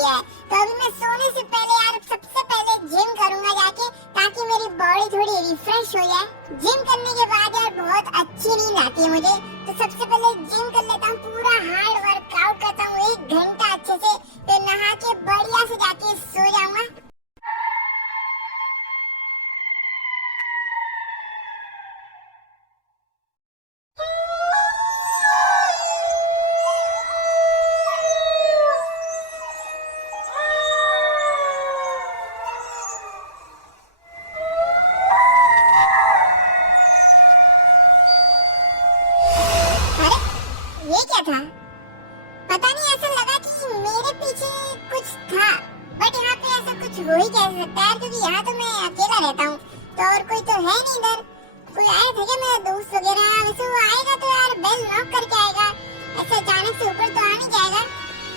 किया है। तो अभी मैं सोने से पहले यार सबसे पहले जिम करूंगा जाके, ताकि मेरी बॉडी थोड़ी रिफ्रेश हो जाए। जिम करने के बाद यार बहुत अच्छी नींद आती है मुझे, तो सबसे पहले जिम कर लेता हूँ, पूरा हार्ड वर्कआउट करता हूँ 1 घंटा अच्छे से, फिर नहा के बढ़िया से जाके सो जाऊंगा। अरे ये क्या था? पता नहीं, ऐसा लगा कि मेरे पीछे कुछ था, बट यहाँ पे ऐसा कुछ हो ही कैसे सकता है, क्योंकि यहाँ तो मैं अकेला रहता हूँ, तो और कोई तो है नहीं इधर। कोई आया था क्या मेरा दोस्त वगैरह? वैसे वो आएगा तो यार बेल नॉक करके आएगा, ऐसे अचानक से ऊपर तो आ नहीं जाएगा।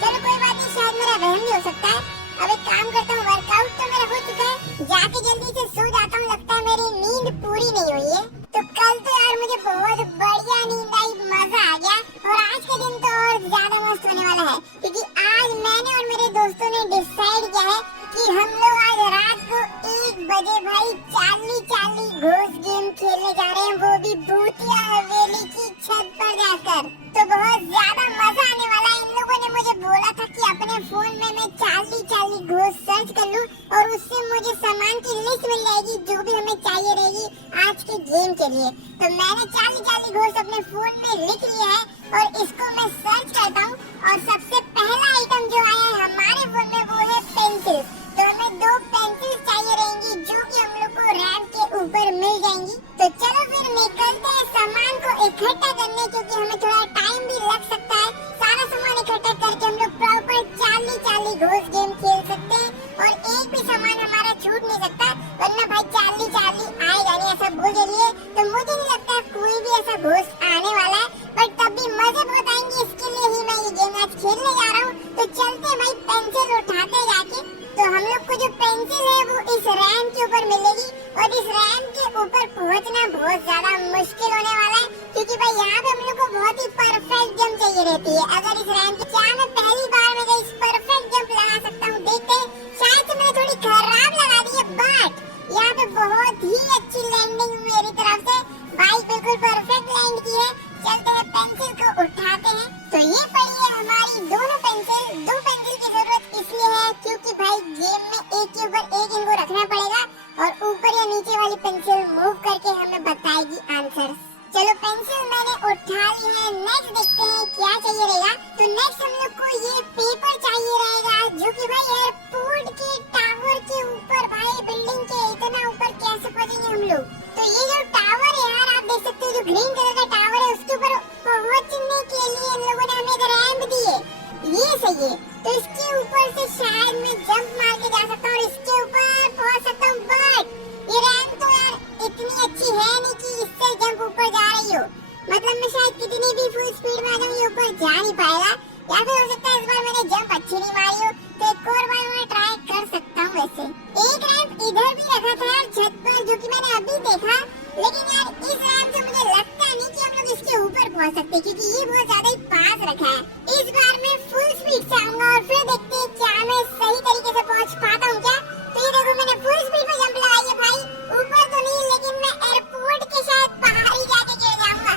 चलो कोई बात नहीं, शायद मेरा वहम भी हो सकता है। अब एक काम करता हूँ, वर्कआउट तो मेरा हो चुका है, जाके जल्दी से सो जाता हूँ, लगता है मेरी नींद पूरी नहीं हुई है। तो कल तो यार मुझे बहुत बढ़िया नींद आई, मजा आ गया, और आज का दिन तो और ज्यादा मस्त होने वाला है, क्योंकि आज मैंने और मेरे दोस्तों ने डिसाइड किया है कि हम लोग आज रात को 1 बजे भाई चाली चाली घोस्ट गेम खेलने जा रहे हैं, वो भी भूतिया हवेली की छत पर जाकर। तो बहुत ज्यादा मजा आने वाला है। इन लोगों ने मुझे बोला था कि अपने फोन में मैं चाली चाली घोस्ट सर्च कर लूं, और उससे मुझे सामान की लिस्ट मिल जाएगी जो भी हमें चाहिए रहेगी आज के गेम के लिए। तो मैंने चाली चाली घोस्ट अपने फोन में लिख लिया है, और इसको मैं सर्च करता हूँ, और सबसे पहला आइटम जो आया है हमारे फोन में वो है पेंसिल। तो हमें 2 पेंसिल चाहिए रहेंगी, जो कि हम लोग को रैंप के ऊपर मिल जाएंगी। तो चलो फिर निकलते हैं सामान को इकट्ठा करने, क्योंकि हमें थोड़ा टाइम भी लग सकता है। सारा सामान इकट्ठा करके हम लोग प्रॉपर चाली चाली घोस्ट गेम खेल सकते हैं, और एक भी सामान हमारा छूट नहीं सकता, वरना भाई चाली चाली आएगा नहीं, ऐसा बोल रही है। तो मुझे नहीं लगता कोई भी ऐसा घोस्ट आने वाला है, बट तब भी मजे बहुत आएंगे, इसके लिए ही मैं ये गेम आज खेलने जा रहा हूँ। तो चलते हैं भाई, पेंसिल उठाते जाके। तो हम लोग को जो पेंसिल है वो इस रैंप के ऊपर मिलेगी, और इस रैंप के ऊपर पहुंचना बहुत ज्यादा मुश्किल होने वाला है, क्योंकि भाई यहाँ पे हम लोग को बहुत ही परफेक्ट जंप चाहिए रहती है। अगर इस रैंप की क्या मैं पहली बार में इस परफेक्ट जंप लगा सकता हूँ, देखते हैं। शायद से मैंने थोड़ी खराब लगा दी है, बट यहाँ पे बहुत ही अच्छी लैंडिंग मेरी तरफ से, भाई बिल्कुल परफेक्ट लैंड की है। चलते हैं, पेंसिल को उठाते हैं। तो ये पड़ी है हमारी दोनों पेंसिल। 2 पेंसिल की जरूरत इसलिए है क्योंकि भाई गेम में एक के ऊपर एक इनको रखना पड़ेगा, और ऊपर या नीचे वाली पेंसिल मूव करके हमें बताएगी आंसर। चलो पेंसिल मैंने उठा ली है, नेक्स्ट देखते हैं क्या चाहिए रहेगा। तो नेक्स्ट हम लोग को ये पेपर चाहिए रहेगा, जो कि भाई एयरपोर्ट के टावर के ऊपर, भाई बिल्डिंग के इतना ऊपर कैसे पहुंचेंगे हम लोग। तो ये जो टावर है यार, आप देख सकते हो, जो ग्रीन कलर का टावर है, उसके ऊपर पहुंचने के लिए इन लोगों ने हमें एक रैंप दी है, ये सही है। तो इसके ऊपर से शायद मैं जंप मार के जा सकता हूँ, और इसके ऊपर पहुंच सकता हूँ, बट ये रैंप तो यार इतनी अच्छी है नहीं कि इससे जंप ऊपर जा रही हो। मतलब मैं शायद कितनी भी फुल स्पीड में आ जाऊँ, ये ऊपर जा नहीं पाएगा, या फिर हो सकता है इस बार मैंने जंप अच्छी नहीं मारी हो, तो एक और बार मैं ट्राई कर सकता हूँ। वैसे एक रैंप इधर भी रखा था यार छत पर, जो कि मैंने अभी देखा, लेकिन यार इस रैंप से मुझे लगता नहीं कि हम लोग इसके ऊपर पहुंच सकते, क्योंकि ये बहुत ज्यादा ही पास रखा है। इस बार मैं फुल स्पीड से आऊंगा, और फिर देखते हैं क्या मैं सही तरीके से पहुंच पाता हूँ क्या। तो ये देखो, मैंने फुल स्पीड में जंप लगाई है भाई, ऊपर तो नहीं, लेकिन मैं एयरपोर्ट के शायद बाहर ही जाके गिर जाऊंगा।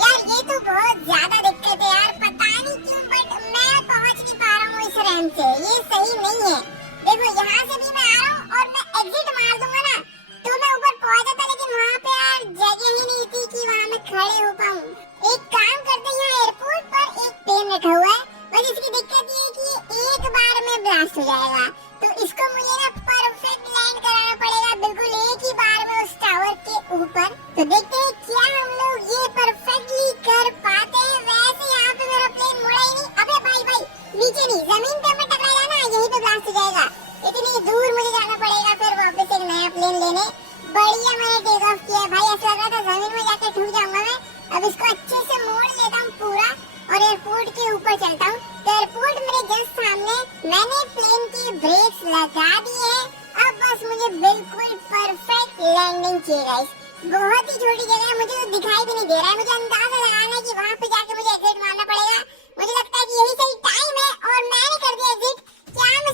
यार ये तो बहुत ज्यादा दिक्कत है यार, पता नहीं क्यों, बट मैं पहुंच नहीं पा रहा हूँ इस रैंप से, ये सही नहीं है। देखो यहाँ से भी मैं आ रहा हूँ, और मैं एग्जिट मार दूंगा ना, तो मैं ऊपर पहुंच जाता, लेकिन वहाँ पे यार जगह ही नहीं थी कि वहाँ मैं खड़े हो पाऊँ। एक काम करते हैं, यहाँ एयरपोर्ट पर एक पेन रखा हुआ है, बस इसकी दिक्कत ये है कि ये एक बार में ब्लास्ट हो जाएगा, तो इसको मुझे ना परफेक्ट लैंड कराना पड़ेगा, बिल्कुल एक ही बार में उस टावर के ऊपर। तो देखते हैं क्या हम लोग ये परफेक्टली कर पाते हैं। वैसे यहाँ पे मेरा प्लेन मुड़ा ही नहीं, अबे भाई नीचे नहीं, जमीन पे मैं टकरा जाना, यहीं पे ब्लास्ट हो जाएगा। इतनी दूर मुझे जाना पड़ेगा फिर वापस एक नया प्लेन लेने। बढ़िया मैंने टेक ऑफ किया भाई, ऐसा लग रहा था जमीन में जाके ठुक जाऊंगा मैं। अब इसको अच्छे से मोड़ लेता हूँ पूरा, और एयरपोर्ट के ऊपर चलता हूँ। तो एयरपोर्ट मेरे जस्ट सामने, मैंने प्लेन के ब्रेक्स लगा दिए हैं, अब बस मुझे बिल्कुल परफेक्ट लैंडिंग चाहिए गाइस। बहुत ही छोटी जगह है, मुझे तो दिखाई भी नहीं दे रहा है, मुझे अंदाजा लगाना है कि वहाँ पे जाके मुझे एग्जिट मारना पड़ेगा। मुझे लगता है कि यही सही टाइम है, और मैंने कर दिया एग्जिट। क्या मैं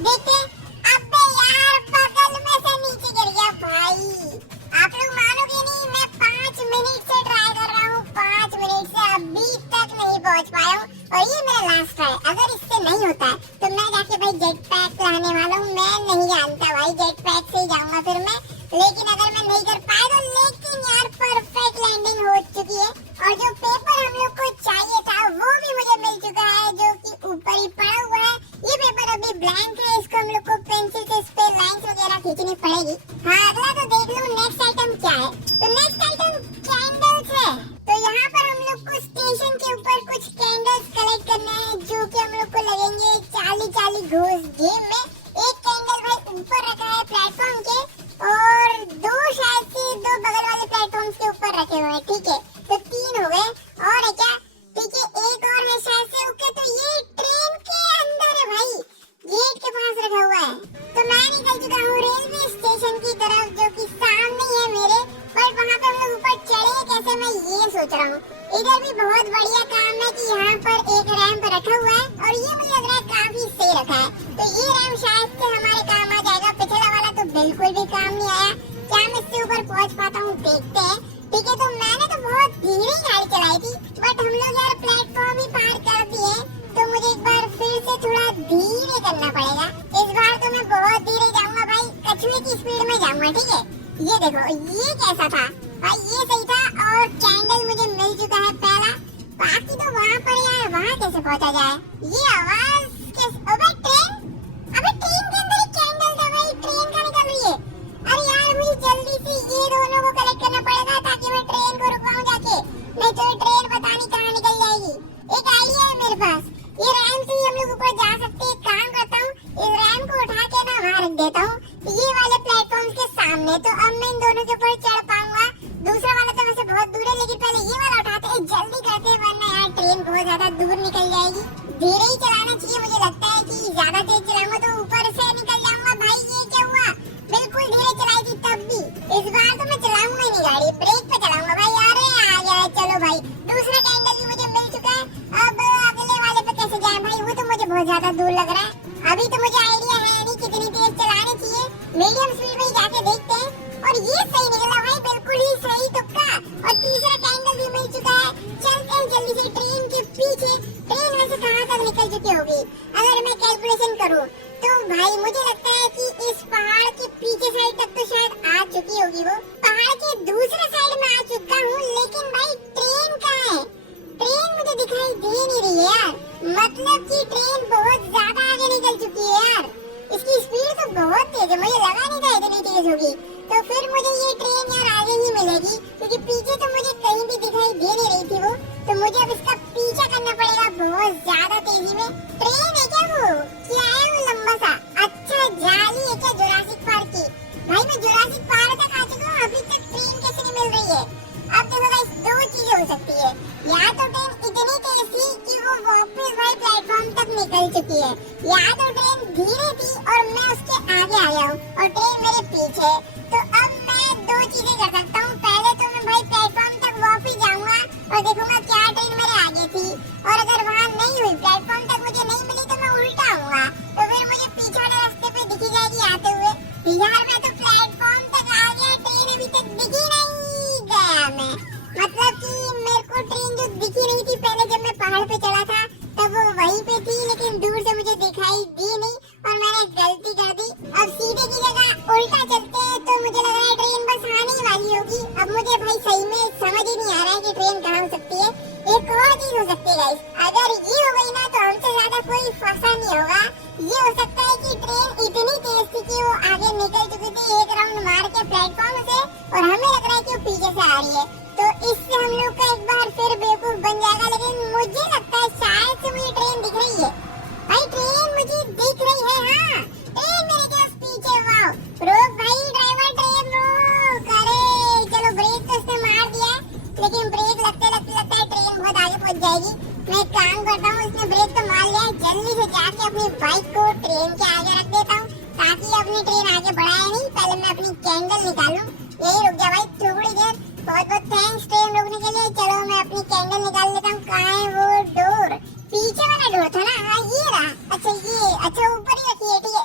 देखते हैं। अबे यार बगल में से नीचे गिर गया भाई। आप लोग मानोगे नहीं, मैं 5 मिनट से ट्राई कर रहा हूँ, 5 मिनट से अभी तक नहीं पहुँच पाया हूँ और ये मेरा लास्ट ट्राई। अगर इससे नहीं होता है तो मैं जाके भाई जेट पैक लाने वाला हूँ। मैं नहीं जानता भाई, जेट पैक से ही जाऊंगा फिर मैं। लेकिन अगर मैं नहीं कर पाया तो लेकिन यार परफेक्ट लैंडिंग हो चुकी है और जो पेपर हम लोग को चाहिए था वो भी मुझे मिल चुका है, जो कि ऊपर ही पड़ा हुआ है। ये पेपर अभी ब्लैंक है, इसको हम लोग को पेंसिल से इस पे लाइंस वगैरह खींचनी पड़ेगी। हाँ अगला तो देख लो नेक्स्ट आइटम क्या है। तो नेक्स्ट आइटम कैंडल्स है। तो यहाँ पर हम लोग को स्टेशन के ऊपर कुछ कैंडल्स कलेक्ट करने हैं, जो कि हम लोग को लगेंगे 40 घोष गेम में। एक कैंडल भाई ऊपर रखा है प्लेटफॉर्म के और 2 शायद से 2 बगल वाले प्लेटफॉर्म के ऊपर रखे हुए हैं, ठीक है। तो 3 हो गए और है क्या, ठीक है एक और है शायद से। ओके तो ये ट्रेन के अंदर है भाई, गेट के पास रखा हुआ है। तो मैं निकल चुका हूँ रेलवे स्टेशन की तरफ, जो कि सामने ही है मेरे। पर वहाँ पे हम लोग ऊपर चढ़े कैसे, मैं ये सोच रहा हूँ। इधर भी बहुत बढ़िया काम है कि यहाँ पर एक रैंप रखा हुआ है और ये मुझे लग रहा है काफी सही रखा है। तो ये रैंप शायद से हमारे काम आ जाएगा। पिछला वाला तो बिल्कुल भी काम नहीं आया। क्या मैं इससे ऊपर पहुँच पाता हूँ, देखते हैं। ठीक है तो मैंने तो बहुत धीरे ही गाड़ी चलाई थी, बट हम लोग यार प्लेटफॉर्म ही पार कर दिए, तो मुझे एक बार फिर से थोड़ा धीरे करना पड़ेगा। इस बार तो मैं बहुत धीरे जाऊंगा भाई, कछुए की स्पीड में जाऊंगा, ठीक है। ये देखो ये कैसा था भाई, ये सही था और कैंडल मुझे मिल चुका है पहला। बाकी तो वहाँ पर यार, वहाँ कैसे पहुँचा जाए, ये आवाज कैसे। अबे ट्रेन, अबे ट्रेन के अंदर ही कैंडल था भाई, ट्रेन कहाँ निकल रही है। अरे यार मुझे जल्दी से ये दोनों को कलेक्ट करना पड़ेगा ताकि मैं ट्रेन को रुकवाऊं जाके, नहीं तो ट्रेन पता नहीं कहाँ निकल जाएगी। एक आइडिया है मेरे पास, ये रैंप से ही हम लोग ऊपर जा सकते हैं। काम करता हूँ, इस रैंप को उठा के ना वहाँ रख देता हूँ ये वाले प्लेटफॉर्म के सामने, तो अब मैं इन दोनों के ऊपर चढ़ पाऊंगा। दूसरा वाला तो वैसे बहुत दूर है, लेकिन पहले ये वाला उठाते हैं, जल्दी करते हैं वरना यार ट्रेन बहुत ज्यादा दूर निकल जाएगी। धीरे ही चलाना चाहिए, मुझे लगता है कि ज्यादा तेज चलाऊंगा तो ऊपर से निकल जाऊंगा। भाई ये क्या हुआ, बिल्कुल धीरे चलाई थी तब भी। इस बार तो मैं चलाऊंगा ही नहीं गाड़ी, ब्रेक पे चलाऊंगा भाई। अरे आ गया, चलो भाई दूसरा कैंडल भी मुझे मिल चुका है। अब अगले वाले पे कैसे जाए भाई, वो तो मुझे बहुत ज्यादा दूर लग रहा है। अभी तो मुझे आइडिया है नहीं कितनी तेज चलानी चाहिए, मीडियम स्पीड में ही जाके देखते हैं। और ये सही निकला भाई, बिल्कुल ही सही तुक्का। और तीसरा कैंडल भी मिल चुका है। चलते हैं जल्दी से ट्रेन के पीछे। ट्रेन वैसे कहाँ तक निकल चुकी होगी अगर मैं कैलकुलेशन करूँ तो भाई मुझे लगता है कि इस पहाड़ के पीछे साइड तक तो शायद आ चुकी होगी। वो पहाड़ के दूसरे साइड में आ चुका हूँ, लेकिन भाई ट्रेन कहाँ है, ट्रेन मुझे दिखाई दे नहीं रही है यार। मतलब कि ट्रेन बहुत ज्यादा आगे निकल चुकी है यार, इसकी स्पीड तो बहुत तेज है, मुझे लगा नहीं था इतनी तेज होगी। तो फिर मुझे ये ट्रेन यार आगे ही मिलेगी, क्योंकि पीछे तो मुझे कहीं भी दिखाई दे नहीं रही थी वो। तो मुझे अब इसका पीछा करना पड़ेगा बहुत ज्यादा तेजी में। ट्रेन है क्या वो, क्या है वो लंबा सा, अच्छा जाली है क्या जुरासिक पार्क की। भाई मैं जुरासिक पार्क तक आ चुका हूँ, अभी तक ट्रेन कैसे नहीं मिल रही है। अब देखो गाइस, 2 चीजें हो सकती है, या तो ट्रेन इतनी तेज थी कि वो वापस भाई प्लेटफॉर्म तक निकल चुकी है, या तो ट्रेन धीरे थी और मैं उसके आगे आ गया हूँ और ट्रेन मेरे पीछे है। तो अब मैं 2 चीजें कर सकता हूँ। पहले तो मैं भाई प्लेटफॉर्म तक वापस जाऊंगा और देखूंगा क्या ट्रेन मेरे आगे थी, और अगर वहाँ नहीं हुई, प्लेटफॉर्म तक मुझे नहीं मिली, तो मैं उल्टा आऊंगा, तो फिर मुझे पीछे वाले रास्ते पे दिखी जाएगी आते हुए। यार मैं तो प्लेटफॉर्म तक आ गया, ट्रेन अभी तक दिखी नहीं गया मैं। मतलब कि मेरे को ट्रेन जो दिखी नहीं थी पहले जब मैं पहाड़ पे चढ़ा था तब वो वहीं पे थी, लेकिन दूर से मुझे दिखाई दी नहीं और मैंने गलती कर दी। अब सीधे की जगह उल्टा चलते हैं तो मुझे लग रहा है ट्रेन बस आने ही वाली होगी। अब मुझे भाई सही में समझ ही नहीं आ रहा है कि ट्रेन कहाँ हो सकती है। एक और चीज हो सकती है गाइस, अगर ये हो गई ना तो हमसे ज्यादा कोई फंसा नहीं होगा। ये हो सकता है कि ट्रेन इतनी तेज थी कि वो आगे निकल चुकी थी एक राउंड मार के प्लेटफॉर्म से, और हमें लग रहा है कि वो पीछे से आ रही है। तो इससे हम लोग का एक बार फिर बेवकूफ बन जाएगा। लेकिन मुझे लगता है शायद से मुझे ट्रेन दिख रही है भाई, ट्रेन मुझे दिख रही है। हाँ ट्रेन मेरे जस्ट पीछे। वाओ, रोक भाई ड्राइवर, ट्रेन रोक। अरे चलो ब्रेक तो उसने मार दिया है, लेकिन ब्रेक लगते लगता है ट्रेन बहुत आगे पहुंच जाएगी। मैं एक काम करता हूँ, उसने ब्रेक तो मार लिया है, जल्दी से जाके अपनी बाइक को ट्रेन के आगे रख देता हूँ ताकि अपनी ट्रेन आगे बढ़ाए नहीं। पहले मैं अपनी कैंडल निकालूं। यही रुक जा भाई थोड़ी देर, बहुत बहुत थैंक्स ट्रेन रोकने के लिए। चलो मैं अपनी कैंडल निकाल लेता हूँ। कहाँ है वो डोर, पीछे वाला डोर था ना, हाँ ये रहा। अच्छा ये, अच्छा ऊपर ही रखी है, ठीक है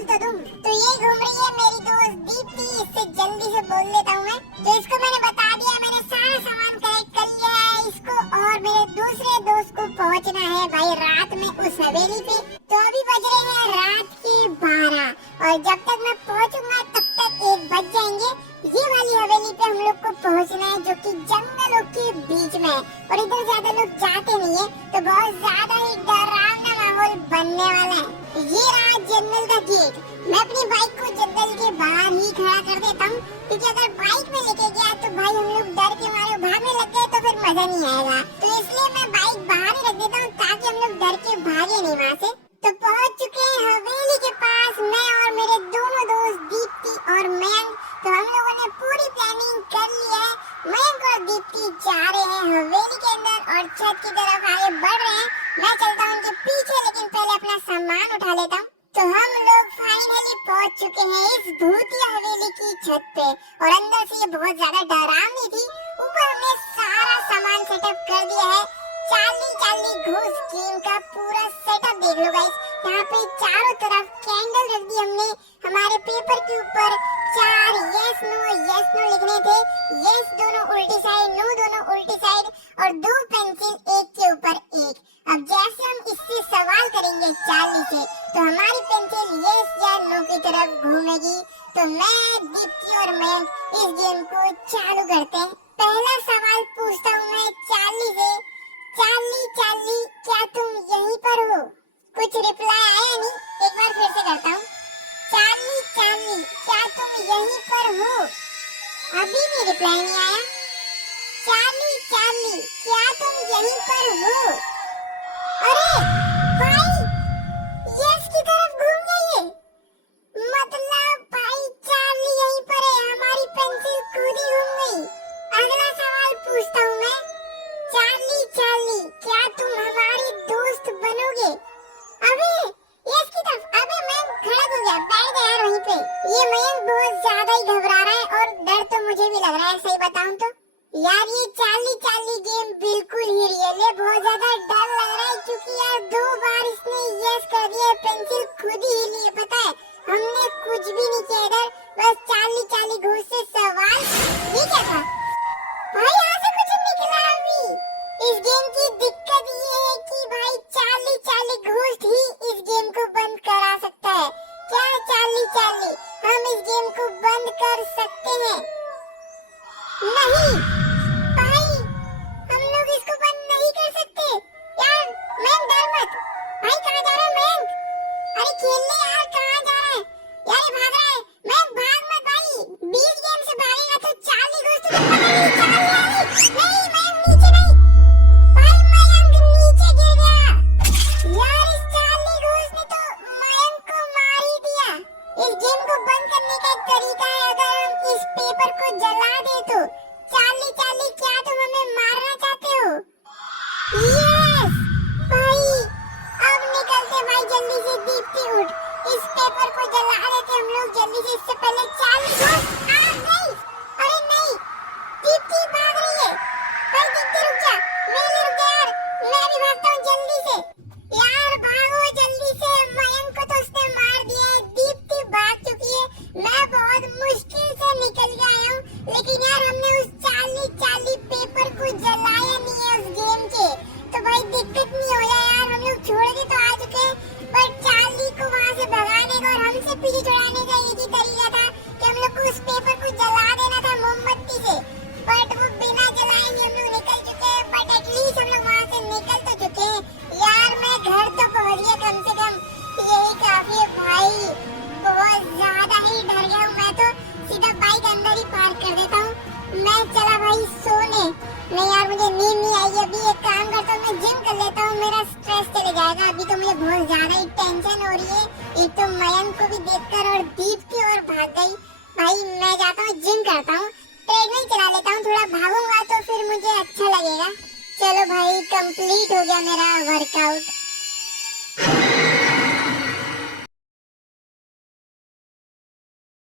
बोल तो दूं। तो ये घूम रही है मेरी दोस्त दीप्ति, इससे जल्दी से बोल लेता हूँ मैं। तो इसको मैंने बता दिया, मैंने सारा सामान कलेक्ट कर लिया है इसको, और मेरे दूसरे दोस्त को पहुँचना है भाई रात में उस हवेली पे। तो अभी बज रहे हैं रात के 12, और जब तक मैं पहुँचूंगा तब तक 1 बज जाएंगे। ये वाली हवेली पे हम लोग को पहुँचना है, जो कि जंगलों के बीच में है, और इधर ज्यादा लोग जाते नहीं है, तो बहुत ज्यादा ही डरावना माहौल बनने वाला है। ये रहा जंगल का गेट। मैं अपनी बाइक को जंगल के बाहर ही खड़ा कर देता हूँ, क्योंकि अगर बाइक में लेके गया तो भाई हम लोग डर के मारे भागने लग गए तो फिर मजा नहीं आएगा। तो इसलिए मैं बाइक बाहर ही रख देता हूँ, ताकि हम लोग डर के भागे नहीं वहाँ से। तो पहुँच चुके हैं हवेली के पास, मैं और मेरे दोनों दोस्त दीप्ति और मयंक। तो हम लोगों ने पूरी प्लानिंग कर ली है। मयंक और दीप्ति जा रहे हैं हवेली के अंदर और छत की तरफ आगे बढ़ रहे हैं। मैं चलता हूँ उनके पीछे, लेकिन पहले अपना सामान उठा लेता हूँ। तो हम लोग फाइनली पहुंच चुके हैं इस भूतिया हवेली की छत पे, और अंदर से ये बहुत ज्यादा डरावनी थी। ऊपर हमने सारा सामान सेटअप कर दिया है। चार्ली घोस्ट गेम का पूरा सेटअप देख लो गाइस। यहाँ पे चारों तरफ कैंडल रख दी हमने। हमारे पेपर के ऊपर 4 यस नो लिखने थे। यस दोनों उल्टी साइड, नो दोनों उल्टी साइड, और 2 पेंसिल एक के ऊपर एक। अब जैसे हम इससे सवाल करेंगे चार्ली से, तो हमारी पेंसिल यस या नो की तरफ घूमेगी। तो मैं, दीप्ति और मयंक इस गेम को चालू करते हैं। पहला सवाल पूछता हूँ मैं चार्ली से। चार्ली क्या तुम यहीं पर हो? कुछ रिप्लाई आया नहीं, एक बार फिर से करता हूँ। चार्ली क्या तुम यहीं पर हो? अभी भी रिप्लाई नहीं आया। चार्ली क्या तुम यहीं पर हो? अरे भाई, यस की तरफ घूम गई है। मतलब भाई चार्ली यहीं पर है, हमारी पेंसिल खुद ही घूम गई। अगला सवाल पूछता हूँ मैं। चार्ली क्या तुम हमारी दोस्त बनोगे? अबे यस की तरफ, अबे मयंक खड़ा हो गया, बैठ गया यार वहीं पे। ये मयंक बहुत ज्यादा ही घबरा रहा है, और डर तो मुझे भी लग रहा है सही बताऊं तो। यार ये चार्ली गेम बिल्कुल ही रियल है, बहुत ज्यादा डर लग रहा है, क्योंकि यार 2 बार इसने यस कर दिया, पेंसिल खुद ही ली है। पता है हमने कुछ भी नहीं किया इधर, बस चार्ली घोष से सवाल। ये क्या था भाई? यहाँ से कुछ निकला अभी। इस गेम की दिक्कत ये है कि भाई चार्ली घोस्ट ही इस गेम को बंद करा सकता है। क्या चार्ली हम इस गेम को बंद कर सकते हैं? नहीं भाई, हम लोग इसको बंद नहीं कर सकते। यार मयंक डर मत भाई। कहाँ जा रहा है मयंक? अरे खेलने यार, कहाँ जा रहा है यार? ये भाग रहा है। मयंक भाग मत भाई, बीच गेम से भागेगा तो चार्ली घोस्ट तो पता नहीं। नहीं मयंक नीचे नहीं भाई, मयंक नीचे गिर गया। यार इस चार्ली घोस्ट ने तो मयंक को मार ही दिया। इस गेम को बंद करने का एक तरीका है, अगर हम इस पेपर को जला दे तो। चार्ली क्या तुम हमें मारना चाहते हो? यस भाई, अब निकलते भाई जल्दी से। दीप्ति उठ, इस पेपर को जला देते हम लोग जल्दी से, इससे पहले चार्ली घोस्ट आ गई। अरे नहीं, दीप्ति भाग रही है भाई। दीप्ति रुक जा, मेरे लिए रुक जा यार, मैं भी भागता हूँ जल्दी से। यार भागो जल्दी से, मयंक को तो उसने मार दिया है, दीप्ति भाग चुकी है। मैं बहुत मुश्किल से निकल के आया हूँ, लेकिन यार हमने उस चार्ली पेपर को जलाया नहीं है उस गेम के, तो भाई दिक्कत नहीं हो जाए यार। हम लोग छोड़ के तो आ चुके हैं, पर चार्ली को वहाँ से भगाने का और हमसे पीछे छुड़ाने का एक ही तरीका था कि हम लोग को उस पेपर को जला देना था मोमबत्ती से। बट वो बिना जलाए ही हम लोग निकल चुके हैं, बट एटलीस्ट हम लोग वहाँ से निकल तो चुके हैं। यार मैं घर तो पहुँच गया कम से कम, यही काफी है भाई। बहुत ज्यादा ही डर गया हूँ मैं, तो सीधा बाइक अंदर ही पार्क कर देता हूँ। मैं चला भाई सोने। नहीं यार मुझे नींद नहीं आई। अभी एक काम करता हूँ, मैं जिम कर लेता हूँ, मेरा स्ट्रेस चले जाएगा। अभी तो मुझे बहुत ज्यादा ही टेंशन हो रही है, एक तो मयंक को भी देखकर, और दीप्ति और भाग गई। भाई मैं जाता हूँ जिम करता हूँ, ट्रेडमिल चला लेता हूँ, थोड़ा भागूंगा तो फिर मुझे अच्छा लगेगा। चलो भाई कंप्लीट हो गया मेरा वर्कआउट।